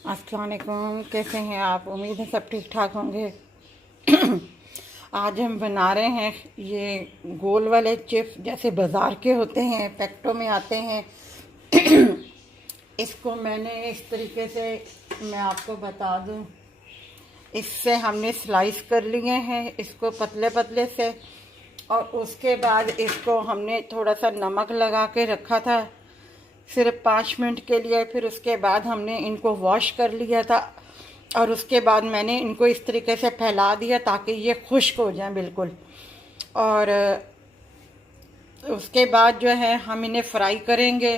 अस्सलाम वालेकुम, कैसे हैं आप? उम्मीद है सब ठीक ठाक होंगे। आज हम बना रहे हैं ये गोल वाले चिप्स, जैसे बाज़ार के होते हैं, पैकेटों में आते हैं। इसको मैंने इस तरीके से, मैं आपको बता दूं, इससे हमने स्लाइस कर लिए हैं इसको पतले पतले से, और उसके बाद इसको हमने थोड़ा सा नमक लगा के रखा था सिर्फ 5 मिनट के लिए। फिर उसके बाद हमने इनको वॉश कर लिया था, और उसके बाद मैंने इनको इस तरीके से फैला दिया ताकि ये खुश्क हो जाए बिल्कुल। और उसके बाद जो है हम इन्हें फ्राई करेंगे।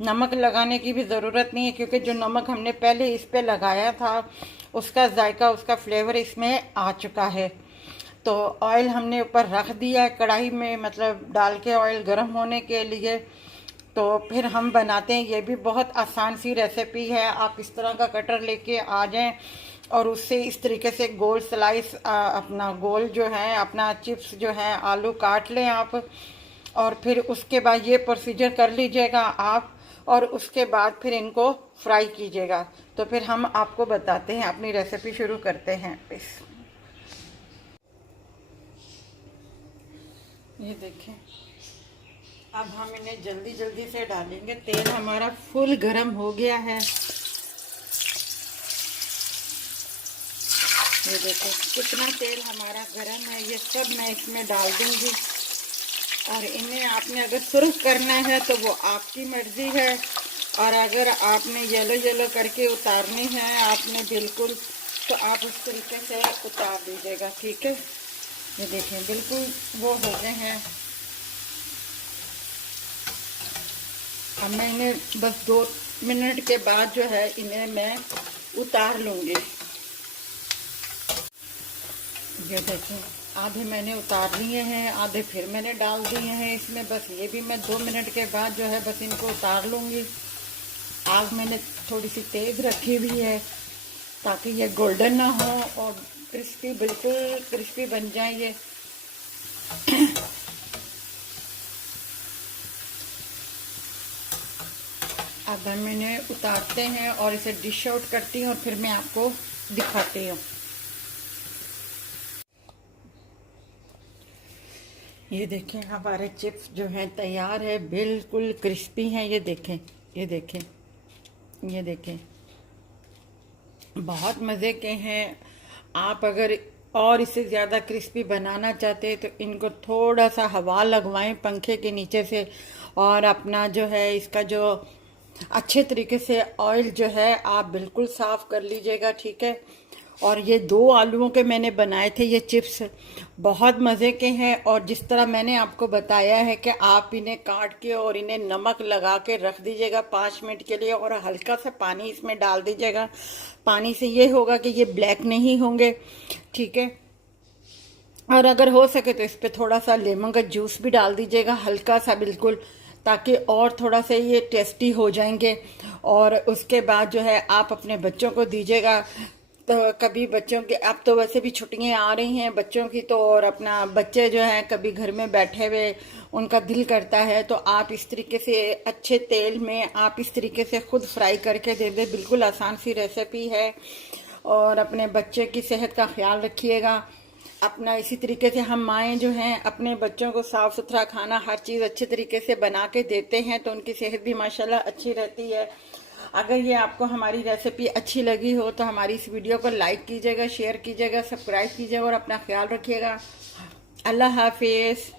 नमक लगाने की भी ज़रूरत नहीं है, क्योंकि जो नमक हमने पहले इस पे लगाया था उसका जायका, उसका फ्लेवर इसमें आ चुका है। तो ऑयल हमने ऊपर रख दिया है कढ़ाई में, मतलब डाल के ऑयल गर्म होने के लिए। तो फिर हम बनाते हैं। ये भी बहुत आसान सी रेसिपी है। आप इस तरह का कटर लेके आ जाएं और उससे इस तरीके से गोल स्लाइस, अपना गोल जो है, अपना चिप्स जो है, आलू काट लें आप। और फिर उसके बाद ये प्रोसीजर कर लीजिएगा आप, और उसके बाद फिर इनको फ्राई कीजिएगा। तो फिर हम आपको बताते हैं, अपनी रेसिपी शुरू करते हैं। इस ये देखें, अब हम इन्हें जल्दी जल्दी से डालेंगे। तेल हमारा फुल गरम हो गया है। ये देखो कितना तेल हमारा गरम है। ये सब मैं इसमें डाल दूंगी, और इन्हें आपने अगर सुर्ख करना है तो वो आपकी मर्जी है, और अगर आपने येलो येलो करके उतारनी है आपने बिल्कुल, तो आप उस तरीके से उतार दीजिएगा, ठीक है। ये देखें बिल्कुल वो हो गए हैं। अब मैं इन्हें बस 2 मिनट के बाद जो है इन्हें मैं उतार लूँगी। ये देखें, आधे मैंने उतार लिए हैं, आधे फिर मैंने डाल दिए हैं इसमें। बस ये भी मैं 2 मिनट के बाद जो है बस इनको उतार लूँगी। आग मैंने थोड़ी सी तेज़ रखी हुई है ताकि ये गोल्डन ना हो और क्रिस्पी, बिल्कुल क्रिस्पी बन जाए ये। अब हम इन्हें उतारते हैं और इसे डिश आउट करती हूँ, और फिर मैं आपको दिखाती हूँ। ये देखें हमारे चिप्स जो हैं तैयार है, बिल्कुल क्रिस्पी हैं। ये देखें, ये देखें, ये देखें, बहुत मज़े के हैं। आप अगर और इससे ज़्यादा क्रिस्पी बनाना चाहते हैं तो इनको थोड़ा सा हवा लगवाएं पंखे के नीचे से, और अपना जो है इसका जो अच्छे तरीके से ऑयल जो है आप बिल्कुल साफ़ कर लीजिएगा, ठीक है। और ये 2 आलूओं के मैंने बनाए थे ये चिप्स, बहुत मज़े के हैं। और जिस तरह मैंने आपको बताया है कि आप इन्हें काट के और इन्हें नमक लगा के रख दीजिएगा 5 मिनट के लिए, और हल्का सा पानी इसमें डाल दीजिएगा। पानी से ये होगा कि ये ब्लैक नहीं होंगे, ठीक है। और अगर हो सके तो इस पर थोड़ा सा लेमन का जूस भी डाल दीजिएगा, हल्का सा बिल्कुल, ताकि और थोड़ा सा ये टेस्टी हो जाएंगे। और उसके बाद जो है आप अपने बच्चों को दीजिएगा। तो कभी बच्चों के, अब तो वैसे भी छुट्टियां आ रही हैं बच्चों की, तो और अपना बच्चे जो हैं कभी घर में बैठे हुए उनका दिल करता है, तो आप इस तरीके से अच्छे तेल में आप इस तरीके से खुद फ्राई करके दे दें। बिल्कुल आसान सी रेसिपी है। और अपने बच्चे की सेहत का ख्याल रखिएगा अपना। इसी तरीके से हम माएँ जो हैं अपने बच्चों को साफ़ सुथरा खाना, हर चीज़ अच्छे तरीके से बना के देते हैं, तो उनकी सेहत भी माशाल्लाह अच्छी रहती है। अगर ये आपको हमारी रेसिपी अच्छी लगी हो तो हमारी इस वीडियो को लाइक कीजिएगा, शेयर कीजिएगा, सब्सक्राइब कीजिएगा, और अपना ख्याल रखिएगा। अल्लाह हाफिज़।